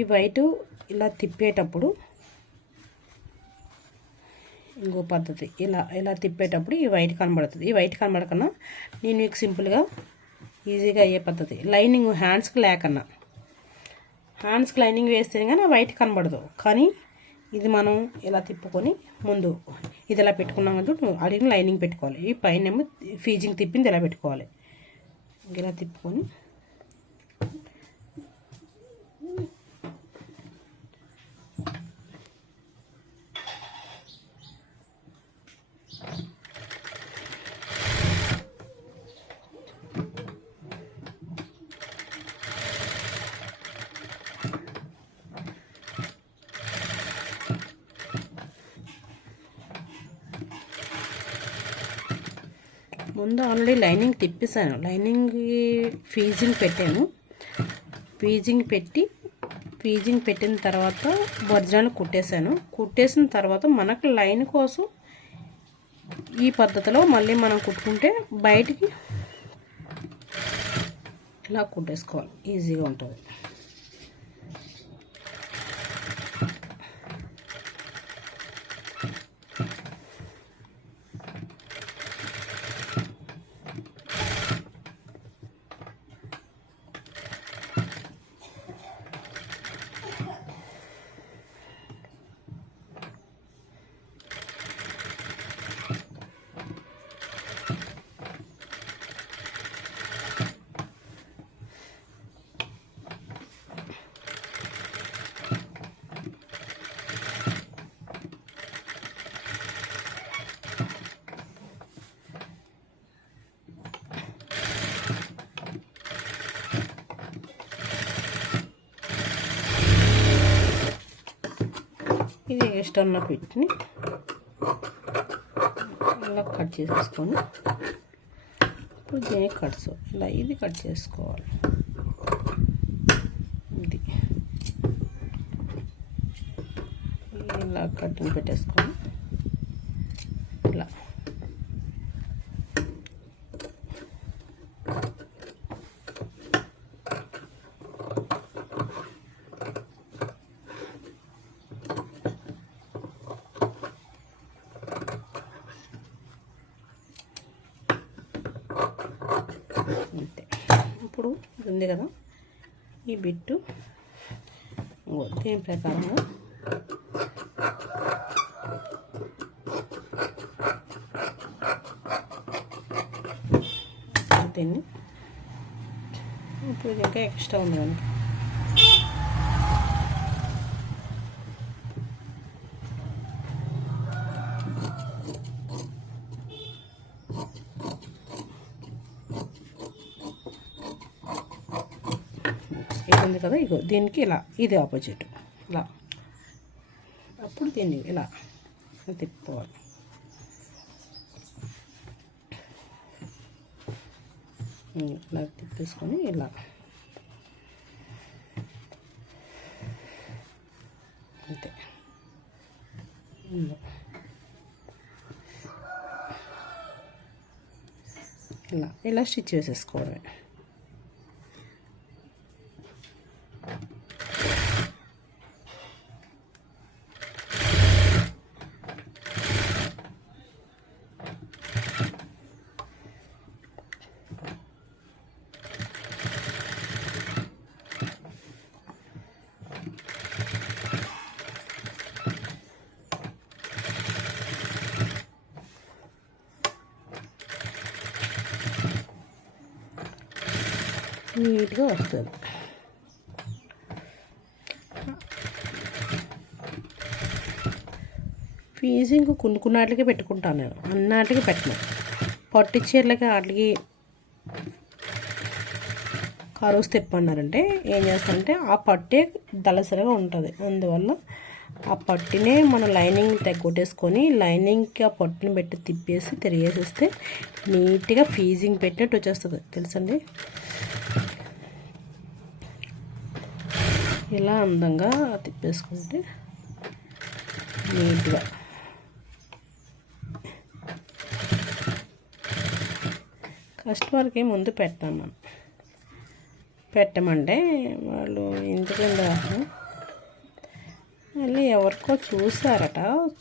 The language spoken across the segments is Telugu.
ఈ వైట్ ఇలా తిప్పేటప్పుడు ఇంకో పద్ధతి. ఇలా ఇలా తిప్పేటప్పుడు ఈ వైట్ కనబడుతుంది. ఈ వైట్ కనబడకన్నా నేను మీకు సింపుల్గా ఈజీగా అయ్యే పద్ధతి. లైనింగ్ హ్యాండ్స్కి లేకన్నా. హ్యాండ్స్కి లైనింగ్ వేస్తే కానీ ఆ వైట్ కనబడదు. కానీ ఇది మనం ఇలా తిప్పుకొని ముందు ఇది ఇలా పెట్టుకున్నాం కదా అడిగిన లైనింగ్ పెట్టుకోవాలి. ఈ పైన ఫీజింగ్ తిప్పింది ఇలా పెట్టుకోవాలి. ఇలా తిప్పుకొని ముందు ఆల్రెడీ లైనింగ్ తిప్పేశాను. లైనింగ్ ఫీజింగ్ పెట్టాను. ఫీజింగ్ పెట్టి ఫీజింగ్ పెట్టిన తర్వాత ఒరిజినల్ కుట్టేశాను. కుట్టేసిన తర్వాత మనకు లైన్ కోసం ఈ పద్ధతిలో మళ్ళీ మనం కుట్టుకుంటే బయటికి ఇలా కుట్టేసుకోవాలి. ఈజీగా ఉంటుంది. ఇది వేస్ట్ ఉన్న పిట్ని ఇలా కట్ చేసేసుకొని ఇప్పుడు దీన్ని కట్స్ ఇలా ఇది కట్ చేసుకోవాలి. ఇది. ఇలా కట్టింగ్ పెట్టేసుకొని ఇలా అంతే ఇప్పుడు ఇది ఉంది కదా. ఈ బిట్టు దీని ప్రకారంగా. దీన్ని ఇప్పుడు ఇది ఇంకా ఎక్స్ట్రా ఉంది కనుక ఇది ఉంది కదా ఇగో దీనికి ఇలా ఇది ఆపోజిట్ ఇలా. అప్పుడు దీన్ని ఇలా తిప్పుకోవాలి. ఇలా తిప్పేసుకొని ఇలా. అంతే. ఇలా ఇలా స్టిచ్ చేసేసుకోవడమే. నీట్గా వస్తుంది. ఫీజింగ్ కొన్ని కొన్ని వాటికి పెట్టుకుంటాను నేను. అన్నాటికి పెట్టను. పట్టు చీరలకి వాటికి కరువు తెప్పన్నారంటే ఏం చేస్తానంటే ఆ పట్టే దళసరిగా ఉంటుంది. అందువల్ల ఆ పట్టినే మన లైనింగ్ తగ్గొట్టేసుకొని లైనింగ్కి ఆ పట్టుని పెట్టి తిప్పేసి తిరిగేసేస్తే నీట్గా ఫీజింగ్ పెట్టినట్టు వచ్చేస్తుంది. తెలుసండి? ఇలా అందంగా తిప్పేసుకుంటే నీట్గా. కస్టమర్కి ముందు పెడతాం మనం. పెట్టమంటే వాళ్ళు ఎందుకంటే మళ్ళీ ఎవరికో చూసారట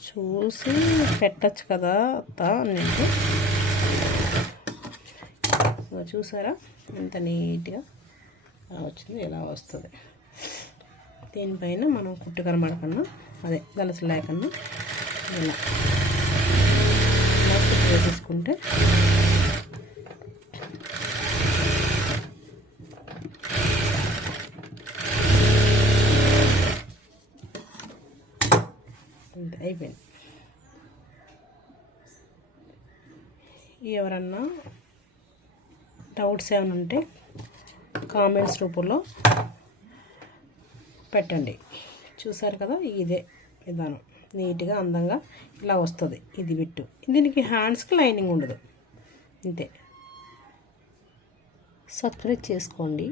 చూసి పెట్టచ్చు కదా అత్త అన్నట్టు. చూసారా? ఎంత నీట్గా వచ్చింది ఇలా వస్తుంది. దీనిపైన మనం కుట్టు కనబడకుండా అదే గలస లేకుండా ఇలా ఇలా కుట్టు వేసేసుకుంటే అంతే అయిపోయింది. ఎవరన్నా డౌట్స్ ఏమైనా ఉంటే కామెంట్స్ రూపంలో పెట్టండి. చూసారు కదా? ఇదే విధానం. నీట్గా అందంగా ఇలా వస్తుంది ఇది బిట్టు. దీనికి హ్యాండ్స్కి లైనింగ్ ఉండదు. అంతే సబ్స్క్రైబ్ చేసుకోండి.